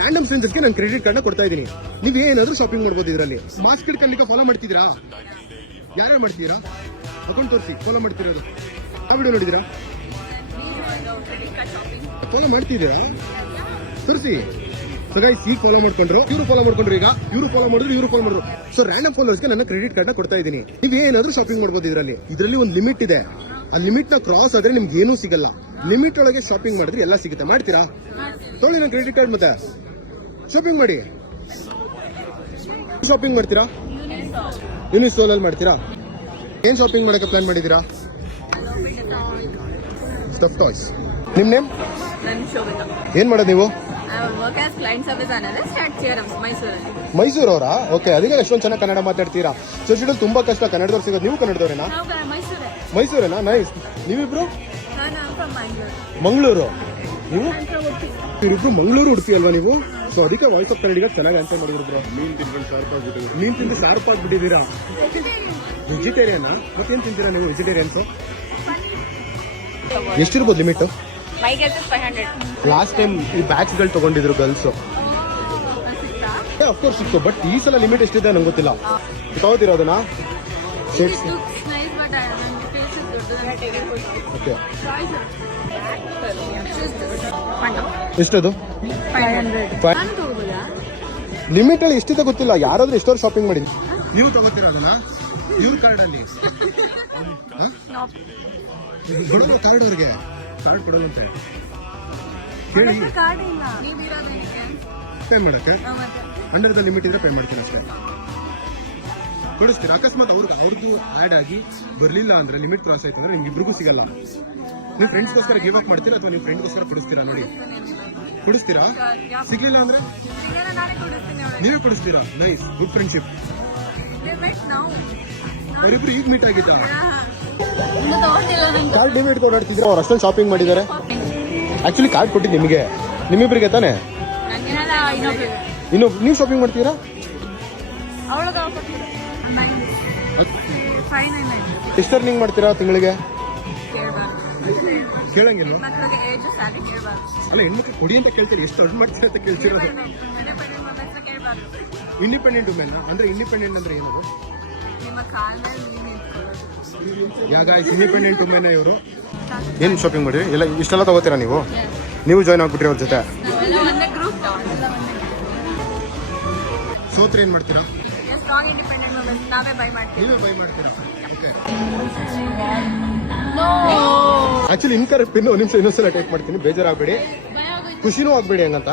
Random ಸ್ಟ್ರೇಂಜರ್ಸ್ಗೆ ನಾನು credit card ಕೊಡ್ತಾ ಇದೀನಿ. ನೀವ್ ಏನಾದ್ರೂ ಶಾಪಿಂಗ್ ಮಾಡ್ಬೋದು ಇದರಲ್ಲಿ. ಮಾಸ್ಕ್ ಹಿಡ್ಕಲಿಕ್ಕೆ ಫಾಲೋ ಮಾಡ್ತಿದ್ದೀರಾ? ಯಾರ್ಯಾರು ಮಾಡ್ತೀರಾ? ಅಕೌಂಟ್ ತೋರಿಸಿ ಫಾಲೋ ಮಾಡ್ತಿರೋದು. ಆ ವಿಡಿಯೋ ನೋಡಿದಿರಾ? ಫಾಲೋ ಮಾಡ್ತಿದ್ದೀರಾ? ತೋರಿಸಿ. ಸೊ ಗೈಸ್, ಈಗ ಫಾಲೋ ಮಾಡ್ಕೊಂಡ್ರು, ಇವರು ಫಾಲೋ ಮಾಡ್ಕೊಂಡ್ರು, ಈಗ ಇವರು ಫಾಲೋ ಮಾಡಿದ್ರು, ಇವರು ಫಾಲೋ ಮಾಡಿದ್ರು. ಸೊ ರ್ಯಾಂಡಮ್ ಫಾಲೋವರ್ಸ್ಗೆ ನನ್ನ ಕ್ರೆಡಿಟ್ ಕಾರ್ಡ್ ಕೊಡ್ತಾ ಇದೀನಿ. ನೀವ್ ಏನಾದ್ರೂ ಶಾಪಿಂಗ್ ಮಾಡ್ಬೋದು ಇದರಲ್ಲಿ ಒಂದು ಲಿಮಿಟ್ ಇದೆ. ಆ ಲಿಮಿಟ್ ನ ಕ್ರಾಸ್ ಆದ್ರೆ ನಿಮ್ಗೆ ಏನೂ ಸಿಗಲ್ಲ. ಲಿಮಿಟ್ ಒಳಗೆ ಶಾಪಿಂಗ್ ಮಾಡಿದ್ರೆ ಎಲ್ಲ ಸಿಗುತ್ತೆ. ಮಾಡ್ತೀರಾ? ತೊಗೊಳ್ಳಿ ನನ್ನ ಕ್ರೆಡಿಟ್ ಕಾರ್ಡ್, ಮತ್ತೆ ಶಾಪಿಂಗ್ ಮಾಡಿ. ಶಾಪಿಂಗ್ ಮಾಡ್ತೀರಾ? ಯೂನಿಸೋಲ್ ಅಲ್ಲಿ ಮಾಡ್ತೀರಾ? ಏನ್ ಶಾಪಿಂಗ್ ಮಾಡಕ್ಕೆ ಪ್ಲಾನ್ ಮಾಡಿದೀರಾ? Stuff toys. ನಿಮ್ ನೇಮ್? ಏನ್ ಮಾಡೋದು ನೀವು? ಮೈಸೂರವರಾ? ಓಕೆ. ಅದಕ್ಕೆ ಎಷ್ಟೊಂದು ಚೆನ್ನಾಗಿ ಕನ್ನಡ ಮಾತಾಡ್ತೀರಾ. ಸೊಸೈಟಿಯಲ್ಲಿ ತುಂಬಾ ಕಷ್ಟ ಕನ್ನಡದವ್ರು ಸಿಗೋದು. ನೀವು ಕನ್ನಡದವ್ರೇನಾ? ಮೈಸೂರೇನಾ? ನೈಸ್. ನೀವಿಬ್ರು? ಮಂಗಳೂರು. ನೀವು ಇವರಿಬ್ರು ಮಂಗಳೂರು, ಉಡುಪಿ ಅಲ್ವಾ ನೀವು? ಸೊ ಅದಕ್ಕೆ ವಾಯ್ಸ್ ಆಫ್ ಕನ್ನಡಿಗ ಚೆನ್ನಾಗಿ ಆನ್ಸರ್ ಮಾಡಿದ್ರು. ಮೀನ್ ತಿಂದು ಶಾರ್ಪ್ ಆಗ್ಬಿಟ್ಟಿದ್ದೀರಾ. ವೆಜಿಟೇರಿಯನ್? ಮತ್ತೇನ್ ತಿಂತೀರಾ ನೀವು ವೆಜಿಟೇರಿಯನ್ಸ್? ಎಷ್ಟಿರ್ಬೋದು ಲಿಮಿಟ್? ಲಾಸ್ಟ್ ಟೈಮ್ ಈ ಬ್ಯಾಚ್ ಗಳು ತಗೊಂಡಿದ್ರು ಗರ್ಲ್ಸ್. ಅಫ್ಕೋರ್ಸ್ ಸಿಕ್ತು, ಬಟ್ ಈ ಸಲ ಲಿಮಿಟ್ ಎಷ್ಟಿದೆ ನಂಗೆ ಗೊತ್ತಿಲ್ಲ. ತಗೋತೀರಾ ಅದನ್ನ? ಎಷ್ಟದು? ಲಿಮಿಟ್ ಅಲ್ಲಿ ಎಷ್ಟಿದೆ ಗೊತ್ತಿಲ್ಲ. ಯಾರಾದ್ರೂ ಎಷ್ಟೋ ಶಾಪಿಂಗ್ ಮಾಡಿ ನೀವು ತಗೋತೀರಾ ಅದನ್ನ? ಇವ್ರ ಕಾರ್ಡ್ ಅಲ್ಲಿ ಕೊಡೋಲ್ಲ. ಕಾರ್ಡ್ ಅವ್ರಿಗೆ ಕಾರ್ಡ್ ಕೊಡೋದಂತೆ ಕೇಳಿ. ಪೇ ಮಾಡಕ್ಕೆ ಅಂಡರ್ ದ ಲಿಮಿಟ್ ಇದ್ರೆ ಪೇ ಮಾಡ್ತೀನಿ ಅಷ್ಟೇ. ಕೊಡಿಸ್ತೀರಾ? ಅಕಸ್ಮಾತ್ ಅವ್ರದ್ದು ಆಡ್ ಆಗಿ ಬರ್ಲಿಲ್ಲ ಅಂದ್ರೆ, ಲಿಮಿಟ್ ಕ್ರಾಸ್ ಆಯ್ತು ಅಂದ್ರೆ ನಿಮ್ಗೆ ಇಬ್ರಿಗೂ ಸಿಗಲ್ಲ. ನೀವು ಫ್ರೆಂಡ್ಸ್ಗೋಸ್ಕರ ಗಿವ್ ಅಪ್ ಮಾಡ್ತೀರಾ ಅಥವಾ ನೀವು ಫ್ರೆಂಡ್ಗೋಸ್ಕರ ಕೊಡಿಸ್ತೀರಾ? ನೋಡಿ, ಕೊಡಿಸ್ತೀರಾ? ಸಿಗ್ಲಿಲ್ಲ ಅಂದ್ರೆ ನೀವೇ ಕೊಡಿಸ್ತೀರಾ? Nice, good friendship. ಅವರಿಬ್ರು ಈಗ ಮೀಟ್ ಆಗಿದ್ದ. ಕಾರ್ಡ್ ಡಿಮಿಟ್ ಓಡಾಡ್ತಿದ್ರೆ ಅವ್ರು ಅಷ್ಟೊಂದು ಶಾಪಿಂಗ್ ಮಾಡಿದ್ದಾರೆ. ಆಕ್ಚುಲಿ ಕಾರ್ಡ್ ಕೊಟ್ಟಿದ್ದು ನಿಮಗೆ, ನಿಮ್ಮಿಬ್ರಿಗೆ ತಾನೆ? ಇನ್ನು ನೀವು ಶಾಪಿಂಗ್ ಮಾಡ್ತೀರಾ? ಎಷ್ಟು ಅರ್ನಿಂಗ್ ಮಾಡ್ತೀರಾ ತಿಂಗಳಿಗೆ? ಕೇಳಂಗಿಲ್ಲ. ಅಲ್ಲ, ಹೆಣ್ಮಕ್ಳು ಕೊಡಿ ಅಂತ ಕೇಳ್ತೀರಿ, ಎಷ್ಟು ಅರ್ನ್ ಮಾಡ್ತೀರಾ ಅಂತ ಕೇಳ್ತಿರೋದು. ಇಂಡಿಪೆಂಡೆಂಟ್ ವುಮೆನ್ ಅಂದ್ರೆ, ಇಂಡಿಪೆಂಡೆಂಟ್ ಅಂದ್ರೆ ಏನದು? ಯಾಗಾಯ್ತು ಇಂಡಿಪೆಂಡೆಂಟ್ ವುಮೆನ್ ಇವರು. ಏನ್ ಶಾಪಿಂಗ್ ಮಾಡಿ ಎಲ್ಲ ಇಷ್ಟೆಲ್ಲ ತಗೋತೀರಾ ನೀವು? ನೀವು ಜಾಯ್ನ್ ಆಗ್ಬಿಟ್ರಿ ಅವ್ರ ಜೊತೆ? ಸೋತ್ರ ಏನ್ ಮಾಡ್ತೀರಾ? ನೀವೇ ಬೈ ಮಾಡ್ತೀರಾ? ಆಕ್ಚುಲಿ ಇನ್ಕರೆಕ್ಟ್ ಪಿನ್ ನಿಮಿಷ ಇನ್ನೊಂದ್ಸಲ ಟೈಪ್ ಮಾಡ್ತೀನಿ, ಬೇಜಾರಾಗಬೇಡಿ, ಖುಷಿನೂ ಆಗ್ಬೇಡಿ ಹಂಗಂತ.